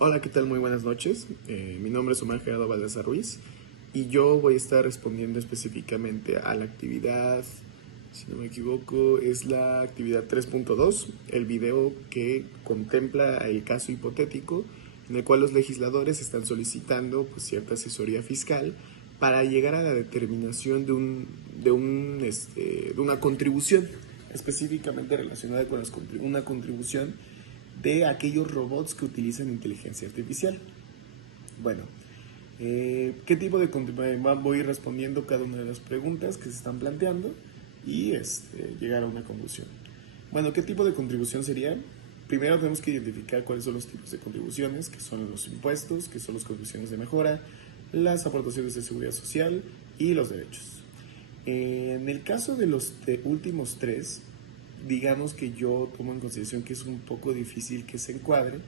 Hola, ¿qué tal? Muy buenas noches. Mi nombre es Omar Gerardo Baldassar Ruiz y yo voy a estar respondiendo específicamente a la actividad, si no me equivoco, es la actividad 3.2, el video que contempla el caso hipotético en el cual los legisladores están solicitando pues, cierta asesoría fiscal para llegar a la determinación de una contribución específicamente relacionada con una contribución de aquellos robots que utilizan inteligencia artificial. Bueno, ¿qué tipo de contribución? Voy respondiendo cada una de las preguntas que se están planteando y llegar a una conclusión. Bueno, ¿qué tipo de contribución sería? Primero tenemos que identificar cuáles son los tipos de contribuciones, que son los impuestos, que son las contribuciones de mejora, las aportaciones de seguridad social y los derechos. En el caso de los últimos tres, digamos que yo tomo en consideración que es un poco difícil que se encuadre,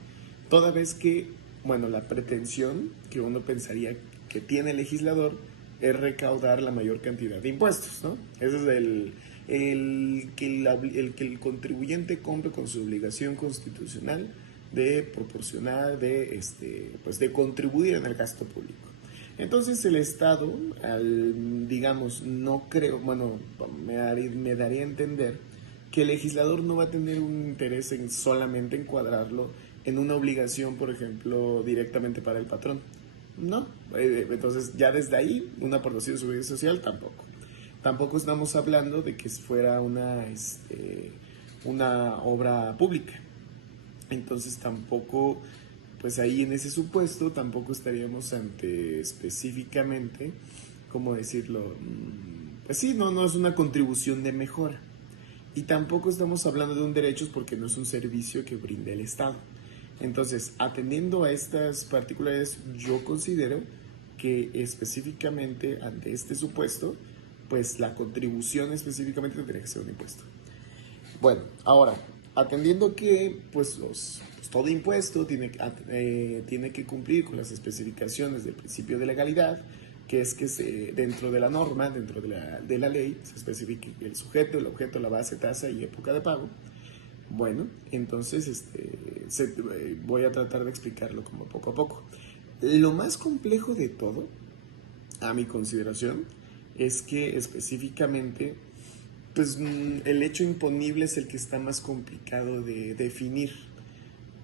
toda vez que, bueno, la pretensión que uno pensaría que tiene el legislador es recaudar la mayor cantidad de impuestos, ¿no? Ese es que el contribuyente cumple con su obligación constitucional de proporcionar, de contribuir en el gasto público. Entonces el Estado, digamos, no creo, bueno, me daría a entender que el legislador no va a tener un interés en solamente encuadrarlo en una obligación, por ejemplo, directamente para el patrón. No, entonces ya desde ahí una aportación de seguridad social tampoco. Tampoco estamos hablando de que fuera una obra pública. Entonces tampoco, pues ahí en ese supuesto tampoco estaríamos ante específicamente, ¿cómo decirlo? Pues sí, no es una contribución de mejora. Y tampoco estamos hablando de un derecho porque no es un servicio que brinde el Estado. Entonces, atendiendo a estas particularidades, yo considero que específicamente ante este supuesto, pues la contribución específicamente tendría que ser un impuesto. Bueno, ahora, atendiendo que pues todo impuesto tiene que cumplir con las especificaciones del principio de legalidad, que es que dentro de la norma, dentro de la ley, se especifique el sujeto, el objeto, la base, tasa y época de pago. Bueno, entonces voy a tratar de explicarlo como poco a poco. Lo más complejo de todo, a mi consideración, es que específicamente pues el hecho imponible es el que está más complicado de definir,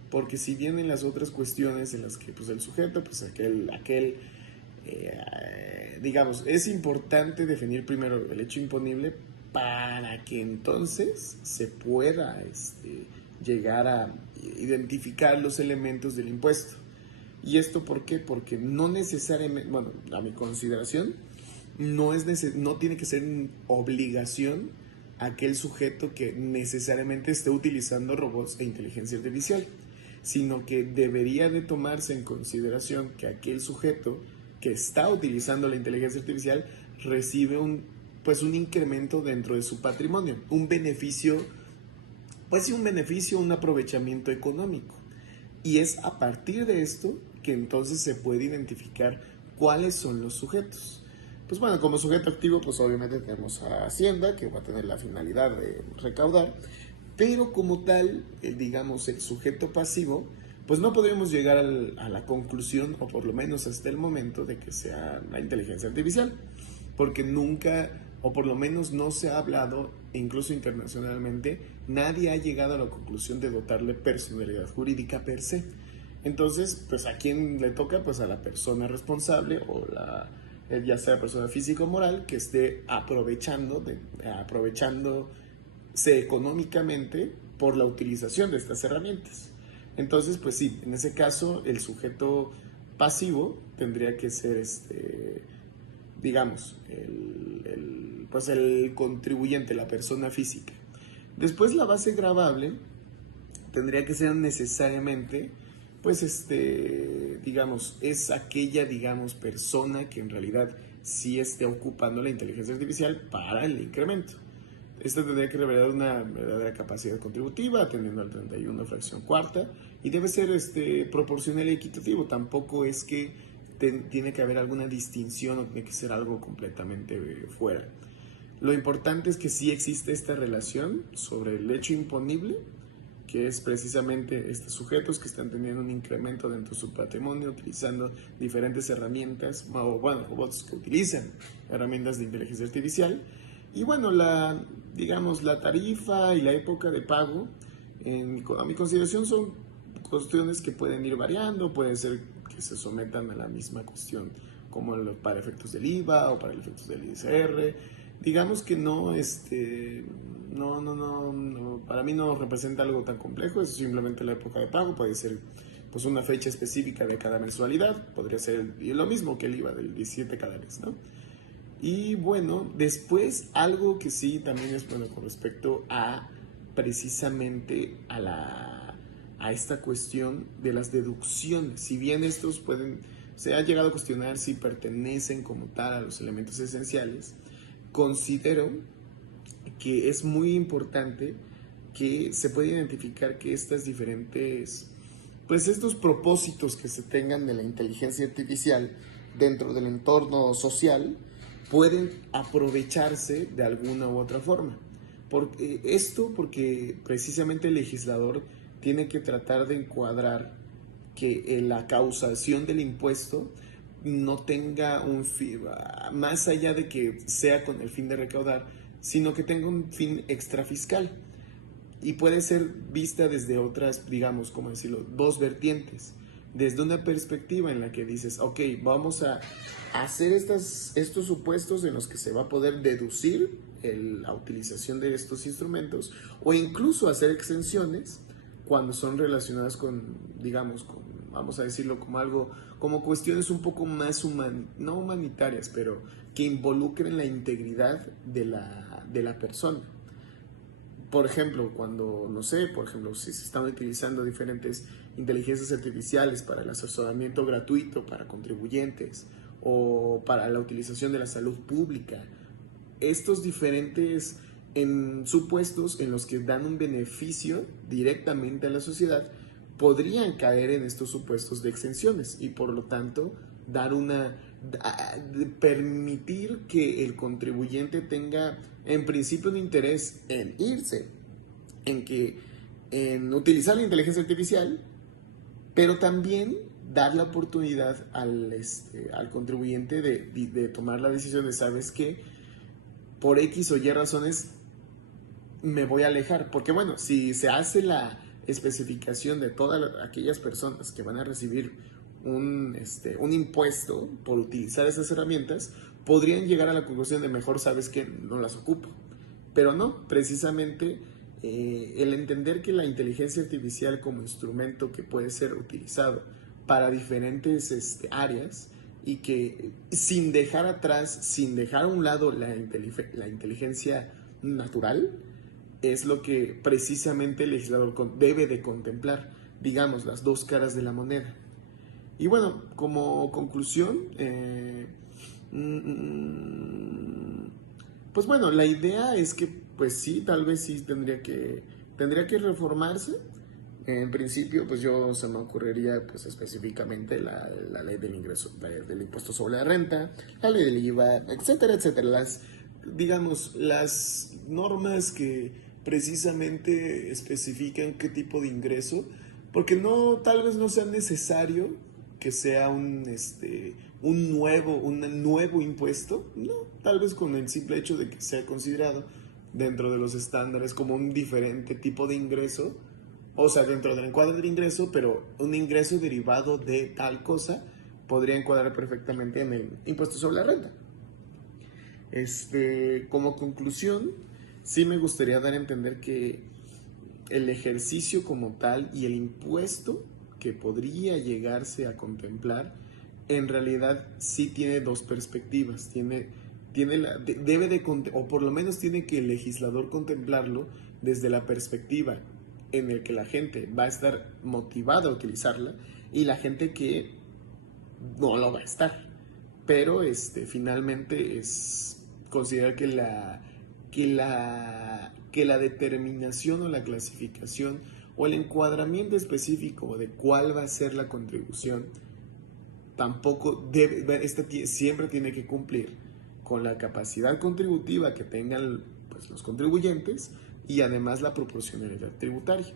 porque si bien en las otras cuestiones en las que pues el sujeto, pues digamos, es importante definir primero el hecho imponible para que entonces se pueda llegar a identificar los elementos del impuesto. ¿Y esto por qué? Porque no necesariamente, bueno, a mi consideración, no tiene que ser obligación aquel sujeto que necesariamente esté utilizando robots e inteligencia artificial, sino que debería de tomarse en consideración que aquel sujeto que está utilizando la inteligencia artificial recibe un incremento dentro de su patrimonio, un beneficio, un aprovechamiento económico. Y es a partir de esto que entonces se puede identificar cuáles son los sujetos. Pues bueno, como sujeto activo, pues obviamente tenemos a Hacienda, que va a tener la finalidad de recaudar, pero como tal, digamos, el sujeto pasivo, pues no podríamos llegar a la conclusión, o por lo menos hasta el momento, de que sea la inteligencia artificial, porque nunca, o por lo menos no se ha hablado, incluso internacionalmente, nadie ha llegado a la conclusión de dotarle personalidad jurídica per se. Entonces, pues a quién le toca, pues a la persona responsable o ya sea persona física o moral que esté aprovechándose económicamente por la utilización de estas herramientas. Entonces, pues sí, en ese caso el sujeto pasivo tendría que ser digamos, el contribuyente, la persona física. Después la base gravable tendría que ser necesariamente, pues digamos, es aquella, digamos, persona que en realidad sí esté ocupando la inteligencia artificial para el incremento. Esta tendría que revelar una verdadera capacidad contributiva, atendiendo al 31 fracción cuarta, y debe ser proporcional y equitativo. Tampoco es que tiene que haber alguna distinción o tiene que ser algo completamente fuera. Lo importante es que sí existe esta relación sobre el hecho imponible que es precisamente estos sujetos que están teniendo un incremento dentro de su patrimonio utilizando diferentes herramientas, o bueno, robots que utilizan herramientas de inteligencia artificial. Y bueno, digamos, la tarifa y la época de pago, a mi consideración, son cuestiones que pueden ir variando, puede ser que se sometan a la misma cuestión como para efectos del IVA o para efectos del ISR. Digamos que no, para mí no representa algo tan complejo, es simplemente la época de pago, puede ser pues una fecha específica de cada mensualidad, podría ser lo mismo que el IVA del 17 cada mes, ¿no? Y bueno, después algo que sí también es bueno con respecto a precisamente a esta cuestión de las deducciones. Si bien estos se ha llegado a cuestionar si pertenecen como tal a los elementos esenciales, considero que es muy importante que se pueda identificar que estas diferentes, pues estos propósitos que se tengan de la inteligencia artificial dentro del entorno social pueden aprovecharse de alguna u otra forma. Porque precisamente el legislador tiene que tratar de encuadrar que la causación del impuesto no tenga un fin, más allá de que sea con el fin de recaudar, sino que tenga un fin extrafiscal. Y puede ser vista desde otras, digamos, ¿cómo decirlo?, dos vertientes. Desde una perspectiva en la que dices, ok, vamos a hacer estos supuestos en los que se va a poder deducir la utilización de estos instrumentos, o incluso hacer exenciones cuando son relacionadas con, digamos, vamos a decirlo como algo, como cuestiones un poco más no humanitarias, pero que involucren la integridad de la persona. Por ejemplo, si se están utilizando diferentes inteligencias artificiales para el asesoramiento gratuito para contribuyentes o para la utilización de la salud pública, estos diferentes supuestos en los que dan un beneficio directamente a la sociedad podrían caer en estos supuestos de exenciones y por lo tanto permitir que el contribuyente tenga en principio un interés en irse, en utilizar la inteligencia artificial, pero también dar la oportunidad al contribuyente de tomar la decisión de, ¿sabes qué? Por X o Y razones me voy a alejar, porque bueno, si se hace la especificación de todas aquellas personas que van a recibir un impuesto por utilizar esas herramientas, podrían llegar a la conclusión de mejor, sabes que no las ocupo. Pero no, precisamente el entender que la inteligencia artificial como instrumento que puede ser utilizado para diferentes áreas y que sin dejar a un lado la inteligencia natural, es lo que precisamente el legislador debe de contemplar, digamos, las dos caras de la moneda. Y bueno, como conclusión, pues bueno, la idea es que, pues sí, tal vez sí tendría que reformarse. En principio, pues se me ocurriría, pues específicamente la ley del ingreso, del impuesto sobre la renta, la ley del IVA, etcétera, etcétera. Digamos, las normas que precisamente especifican qué tipo de ingreso, porque tal vez no sea necesario que sea un nuevo impuesto, no, tal vez con el simple hecho de que sea considerado dentro de los estándares como un diferente tipo de ingreso, o sea, dentro del encuadre del ingreso, pero un ingreso derivado de tal cosa podría encuadrar perfectamente en el impuesto sobre la renta. Como conclusión, sí me gustaría dar a entender que el ejercicio como tal y el impuesto que podría llegarse a contemplar, en realidad sí tiene dos perspectivas. O por lo menos tiene que el legislador contemplarlo desde la perspectiva en el que la gente va a estar motivada a utilizarla y la gente que no lo va a estar. Pero finalmente es considerar que la determinación o la clasificación o el encuadramiento específico de cuál va a ser la contribución tampoco siempre tiene que cumplir con la capacidad contributiva que tengan, pues, los contribuyentes y además la proporcionalidad tributaria.